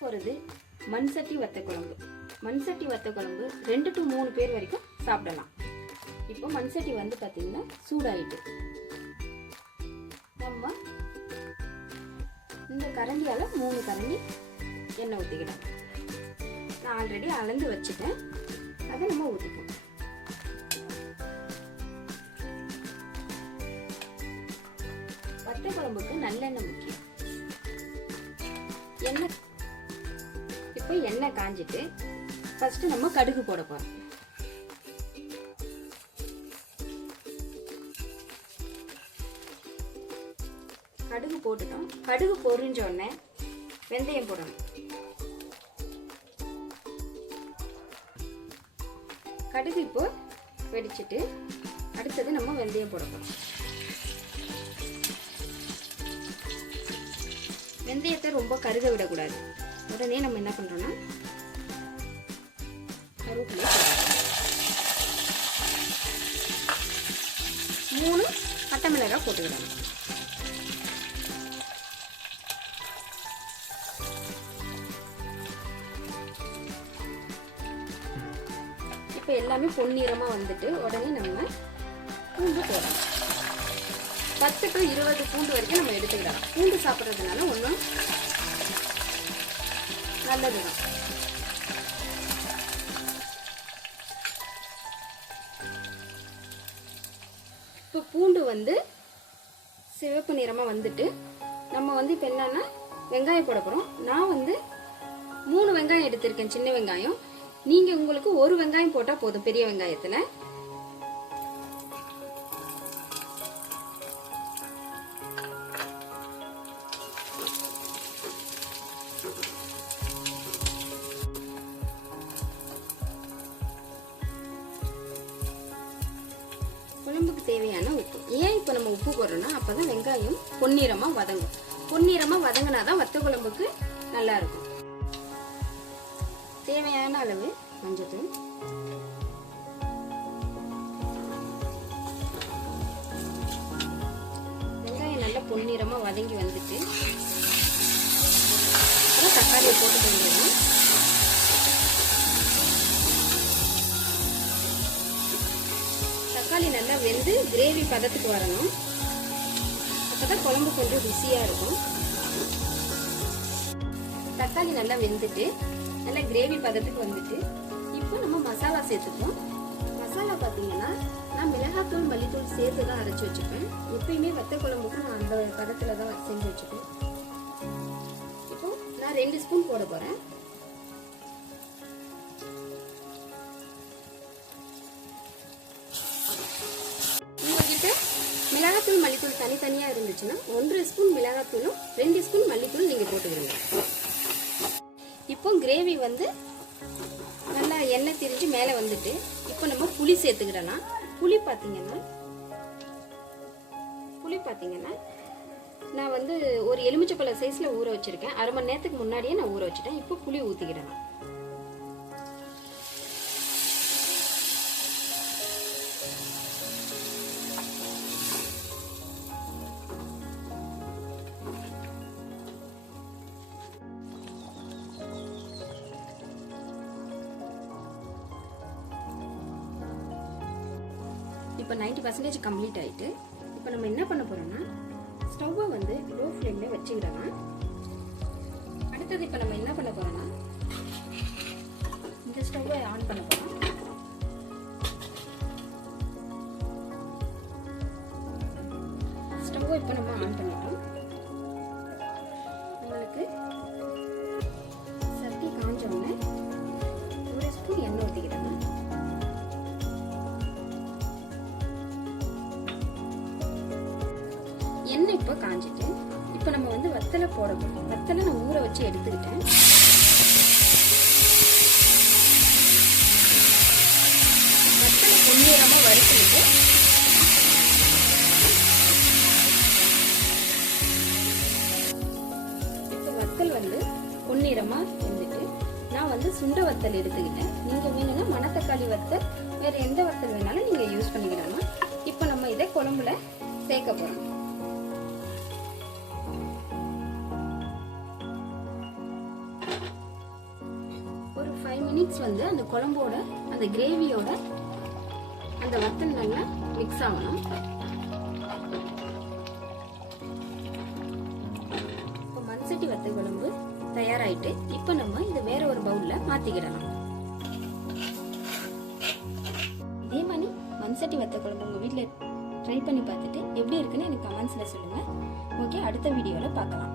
போகிறது மண் சட்டி வத்த குழம்பு. மண் சட்டி வத்த குழம்பு ரெண்டு டு மூணு பேர் வரைக்கும் சாப்பிடலாம். இப்போ மண் சட்டி வந்து பார்த்தீங்கன்னா சூடாயிட்டு. நம்ம இந்த கரண்டியால் மூணு கரண்டி எண்ணெய் ஊற்றிக்கிடலாம் நான் ஆல்ரெடி அளந்து வச்சுட்டேன். அதை நம்ம ஊற்றிக்கலாம் வத்த குழம்புக்கு நல்லெண்ணெய் முக்கியம். எண்ணெய் நல்லா காஞ்சிட்டு ஃபஸ்ட்டு நம்ம கடுகு போட போகிறோம் கடுகு போட்டுட்டோம். கடுகு பொரிஞ்ச உடனே வெந்தயம் போடணும். கடுகு இப்போ வெடிச்சிட்டு அடுத்தது நம்ம வெந்தயம் போடணும் வெந்தயத்தை ரொம்ப கருக விடக்கூடாது. உடனே நம்ம என்ன பண்ணுறோன்னா கருவேப்பிலை மூணு பட்டை மிளகாய் போட்டுக்கிடணும் இப்போ எல்லாமே பொன்னிறமாக வந்துட்டு உடனே நம்ம பூண்டு போடணும் பத்து டு இருபது பூண்டு வரைக்கும் நம்ம எடுத்துக்கலாம் பூண்டு சாப்பிட்றதுனால ஒன்றும் நல்லது தான். இப்போ பூண்டு வந்து சிவப்பு நிறமாக வந்துட்டு நம்ம வந்து இப்போ என்னன்னா வெங்காயம் போட போகிறோம் நான் வந்து மூணு வெங்காயம் எடுத்திருக்கேன் சின்ன வெங்காயம். நீங்கள் உங்களுக்கு ஒரு வெங்காயம் போட்டால் போதும் பெரிய வெங்காயத்தில். தேவையான உப்பு. ஏன் இப்போ நம்ம உப்பு போடுறோம்னா அப்போ தான் வெங்காயம் பொன்னிறமாக வதங்கும். பொன்னிறமாக வதங்கினா தான் வத்த குழம்புக்கு நல்லாயிருக்கும். தேவையான அளவு மஞ்சத்தூள். வெங்காயம் நல்லா பொன்னிறமாக வதங்கி வந்துட்டு அப்புறம் தக்காளியை போட்டு பண்ணிடணும் தக்காளி நல்லா வெந்து கிரேவி பதத்துக்கு வரணும். அப்பதான் குழம்பு கொஞ்சம் ருசியாக இருக்கும். தக்காளி நல்லா வெந்துட்டு நல்லா கிரேவி பதத்துக்கு வந்துட்டு இப்போ நம்ம மசாலா சேர்த்துப்போம். மசாலா பார்த்தீங்கன்னா நான் மிளகாத்தூள் மல்லித்தூள் சேர்த்து தான் அரைச்சி வச்சுப்பேன். எப்பயுமே வத்த குழம்புக்கு நான் அந்த பதத்தில் தான் செஞ்சு வச்சுப்பேன். இப்போ நான் ரெண்டு ஸ்பூன் போட போகிறேன் மல்லித்தூள் தனித்தனியாக இருந்துச்சுன்னா ஒன்றரை ஸ்பூன் மிளகாத்தூளும் ரெண்டு ஸ்பூன் மல்லித்தூள் நீங்கள் போட்டுக்கிறீங்க இப்போ கிரேவி வந்து நல்லா எண்ணெய் திரிஞ்சு மேலே வந்துட்டு இப்போ நம்ம புளி சேர்த்துக்கிடலாம். புளி பார்த்தீங்கன்னா புளி பார்த்தீங்கன்னா நான் வந்து ஒரு எலுமிச்சப்பழ சைஸில் ஊற வச்சுருக்கேன். அரை மணி நேரத்துக்கு முன்னாடியே நான் ஊற வச்சுட்டேன். இப்போ புளி ஊற்றிக்கிடலாம் இப்போ நைன்டி பர்சன்டேஜ் கம்ப்ளீட் ஆகிட்டு இப்போ நம்ம என்ன பண்ண போகிறோம்னா ஸ்டவ்வை வந்து லோ ஃப்ளேமில் வச்சுக்கிடலாம். அடுத்தது இப்போ நம்ம என்ன பண்ண போகிறோம்னா இந்த ஸ்டவ்வை ஆன் பண்ண போகிறோம் ஸ்டவ்வை இப்போ நம்ம ஆன் பண்ணிட்டோம் இப்போ காஞ்சிட்டு இப்போ நம்ம வந்து வத்தலை போடணும் வத்தலை நான் ஊற வச்சு எடுத்துக்கிட்டேன். வத்தலை பொன்னிறமாக வறுத்துக்கிட்டு இப்போ வத்தல் வந்து பொன்னிறமாக வெந்துட்டு நான் வந்து சுண்ட வத்தல் எடுத்துக்கிட்டேன். நீங்கள் வேணும்னா மணத்தக்காளி வத்தல் வேறு எந்த வத்தல் வேணாலும் நீங்கள் யூஸ் பண்ணிக்கிடலாம் இப்போ நம்ம இதை குழம்புல சேர்க்க போகிறோம் மினிட்ஸ் வந்து அந்த குழம்போட அந்த கிரேவியோட அந்த வத்தல் நல்லா மிக்ஸ் ஆகணும். இப்போ மண்சட்டி வத்த குழம்பு தயாராயிட்டு இப்போ நம்ம இதை வேற ஒரு பவுல்ல மாத்திக்கிடலாம். இதே மாதிரி மண்சட்டி வத்த குழம்பு உங்க வீட்டில் ட்ரை பண்ணி பார்த்துட்டு எப்படி இருக்குன்னு எனக்கு கமெண்ட்ஸில் சொல்லுங்கள் ஓகே அடுத்த வீடியோவில் பார்க்கலாம்.